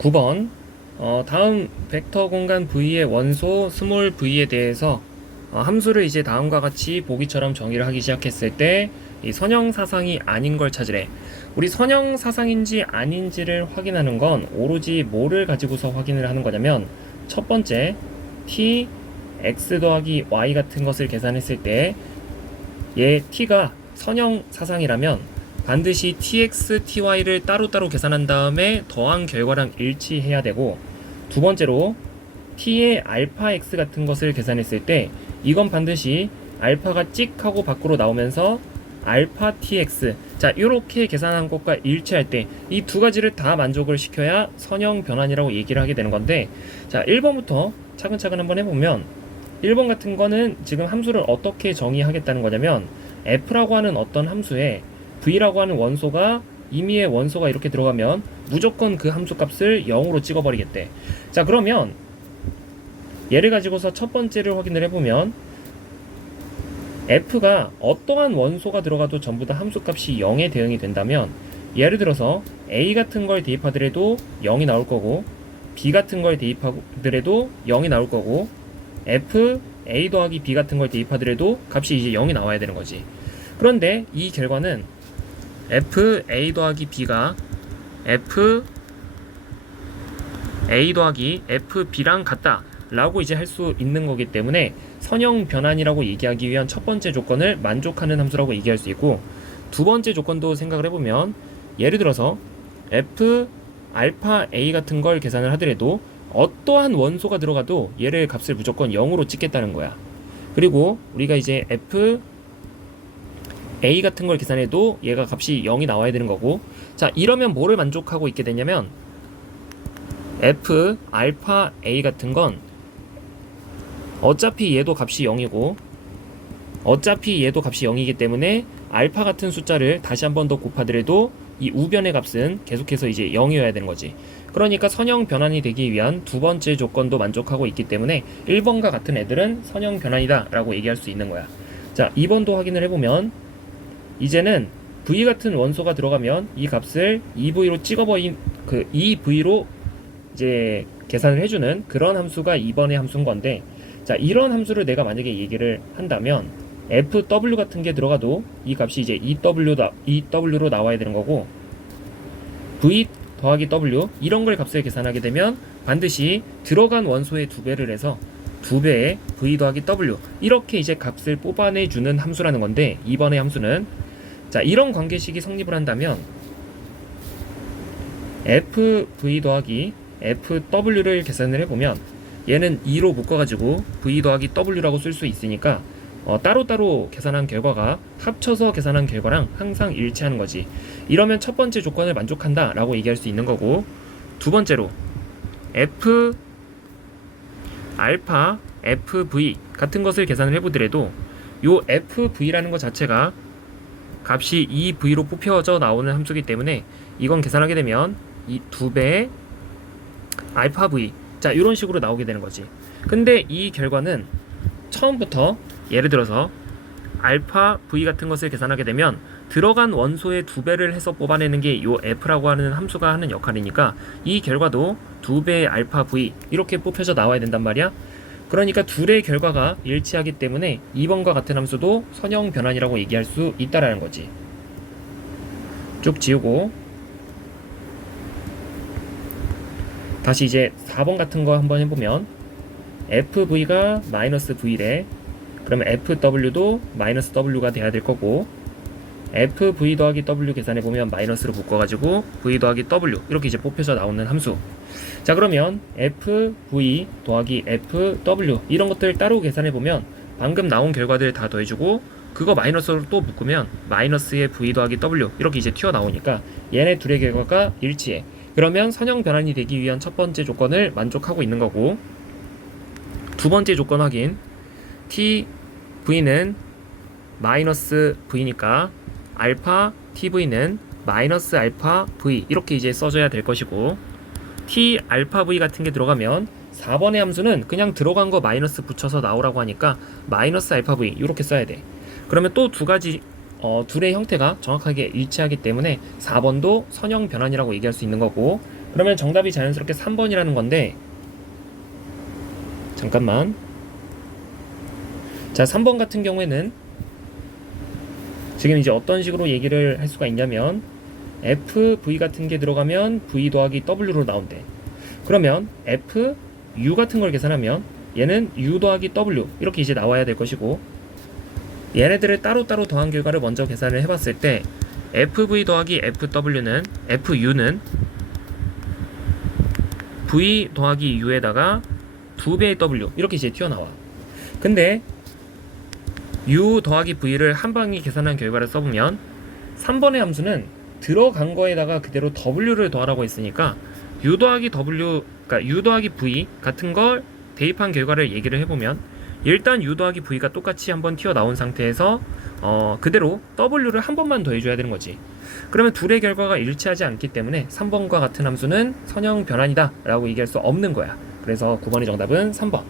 9번 다음 벡터 공간 V의 원소 스몰 v에 대해서 함수를 이제 다음과 같이 보기처럼 정의를 하기 시작했을 때 이 선형 사상이 아닌 걸 찾으래. 우리 선형 사상인지 아닌지를 확인하는 건 오로지 뭐를 가지고서 확인을 하는 거냐면, 첫 번째 t x 더하기 y 같은 것을 계산했을 때 얘 t가 선형 사상이라면 반드시 tx, ty를 따로따로 계산한 다음에 더한 결과랑 일치해야 되고, 두 번째로 t의 알파 x 같은 것을 계산했을 때 이건 반드시 알파가 찍 하고 밖으로 나오면서 알파 tx, 자 이렇게 계산한 것과 일치할 때 이 두 가지를 다 만족을 시켜야 선형 변환이라고 얘기를 하게 되는 건데, 자 1번부터 차근차근 한번 해보면, 1번 같은 거는 지금 함수를 어떻게 정의하겠다는 거냐면, f라고 하는 어떤 함수에 v라고 하는 원소가, 임의의 원소가 이렇게 들어가면 무조건 그 함수 값을 0으로 찍어버리겠대. 자 그러면 얘를 가지고서 첫 번째를 확인을 해보면, f가 어떠한 원소가 들어가도 전부 다 함수 값이 0에 대응이 된다면, 예를 들어서 a 같은 걸 대입하더라도 0이 나올 거고, b 같은 걸 대입하더라도 0이 나올 거고, f a 더하기 b 같은 걸 대입하더라도 값이 이제 0이 나와야 되는 거지. 그런데 이 결과는 f a 더하기 b가 f a 더하기 f b랑 같다 라고 이제 할 수 있는 거기 때문에 선형 변환이라고 얘기하기 위한 첫 번째 조건을 만족하는 함수라고 얘기할 수 있고, 두 번째 조건도 생각을 해보면, 예를 들어서 f 알파 a 같은 걸 계산을 하더라도 어떠한 원소가 들어가도 얘를 값을 무조건 0으로 찍겠다는 거야. 그리고 우리가 이제 f a 같은 걸 계산해도 얘가 값이 0이 나와야 되는 거고, 자 이러면 뭐를 만족하고 있게 되냐면, f 알파 a 같은 건 어차피 얘도 값이 0이고 어차피 얘도 값이 0이기 때문에 알파 같은 숫자를 다시 한 번 더 곱하더라도 이 우변의 값은 계속해서 이제 0이어야 되는 거지. 그러니까 선형 변환이 되기 위한 두 번째 조건도 만족하고 있기 때문에 1번과 같은 애들은 선형 변환이다 라고 얘기할 수 있는 거야. 자 2번도 확인을 해보면, 이제는 v 같은 원소가 들어가면 이 값을 2v로 찍어버린 그 2v로 이제 계산을 해주는 그런 함수가 2번의 함수인 건데, 자 이런 함수를 내가 만약에 얘기를 한다면 fw 같은 게 들어가도 이 값이 이제 EW로 나와야 되는 거고, v 더하기 w 이런 걸 값을 계산하게 되면 반드시 들어간 원소의 2배를 해서 2배의 v 더하기 w 이렇게 이제 값을 뽑아내주는 함수라는 건데, 2번의 함수는 자 이런 관계식이 성립을 한다면 fv 더하기 fw를 계산을 해보면 얘는 2로 묶어가지고 v 더하기 w라고 쓸 수 있으니까 따로따로 계산한 결과가 합쳐서 계산한 결과랑 항상 일치하는 거지. 이러면 첫 번째 조건을 만족한다 라고 얘기할 수 있는 거고, 두 번째로 f 알파 fv 같은 것을 계산을 해보더라도 요 fv라는 것 자체가 값이 2v로 뽑혀져 나오는 함수이기 때문에 이건 계산하게 되면 이 2배의 알파 v, 자 이런 식으로 나오게 되는 거지. 근데 이 결과는 처음부터 예를 들어서 알파 v 같은 것을 계산하게 되면 들어간 원소의 2배를 해서 뽑아내는 게 요 f라고 하는 함수가 하는 역할이니까 이 결과도 2배의 알파 v 이렇게 뽑혀져 나와야 된단 말이야. 그러니까 둘의 결과가 일치하기 때문에 2번과 같은 함수도 선형 변환이라고 얘기할 수 있다라는 거지. 쭉 지우고 다시 이제 4번 같은 거 한번 해보면, fv가 마이너스 v래. 그러면 fw도 마이너스 w가 돼야 될 거고, fv 더하기 w 계산해보면 마이너스로 묶어가지고 v 더하기 w 이렇게 이제 뽑혀서 나오는 함수. 자 그러면 fv 더하기 fw 이런 것들 따로 계산해보면 방금 나온 결과들 다 더해주고 그거 마이너스로 또 묶으면 마이너스의 v 더하기 w 이렇게 이제 튀어나오니까 얘네 둘의 결과가 일치해. 그러면 선형 변환이 되기 위한 첫 번째 조건을 만족하고 있는 거고, 두 번째 조건 확인, tv는 마이너스 v니까 알파 tv는 마이너스 알파 v 이렇게 이제 써줘야 될 것이고, t 알파 v 같은 게 들어가면 4번의 함수는 그냥 들어간 거 마이너스 붙여서 나오라고 하니까 마이너스 알파 v 이렇게 써야 돼. 그러면 또 두 가지 둘의 형태가 정확하게 일치하기 때문에 4번도 선형 변환이라고 얘기할 수 있는 거고, 그러면 정답이 자연스럽게 3번이라는 건데, 잠깐만. 자, 3번 같은 경우에는 지금 이제 어떤 식으로 얘기를 할 수가 있냐면 f, v 같은 게 들어가면 v 더하기 w로 나온대. 그러면 f, u 같은 걸 계산하면 얘는 u 더하기 w 이렇게 이제 나와야 될 것이고, 얘네들을 따로따로 더한 결과를 먼저 계산을 해봤을 때 fv 더하기 fu는 v 더하기 u에다가 2배의 w 이렇게 이제 튀어나와. 근데 u 더하기 v를 한 방에 계산한 결과를 써보면 3번의 함수는 들어간 거에다가 그대로 w를 더하라고 했으니까 u 더하기 w, 그러니까 u 더하기 v 같은 걸 대입한 결과를 얘기를 해보면 일단 u 더하기 v가 똑같이 한번 튀어나온 상태에서 그대로 w를 한 번만 더해줘야 되는 거지. 그러면 둘의 결과가 일치하지 않기 때문에 3번과 같은 함수는 선형 변환이다 라고 얘기할 수 없는 거야. 그래서 9번의 정답은 3번.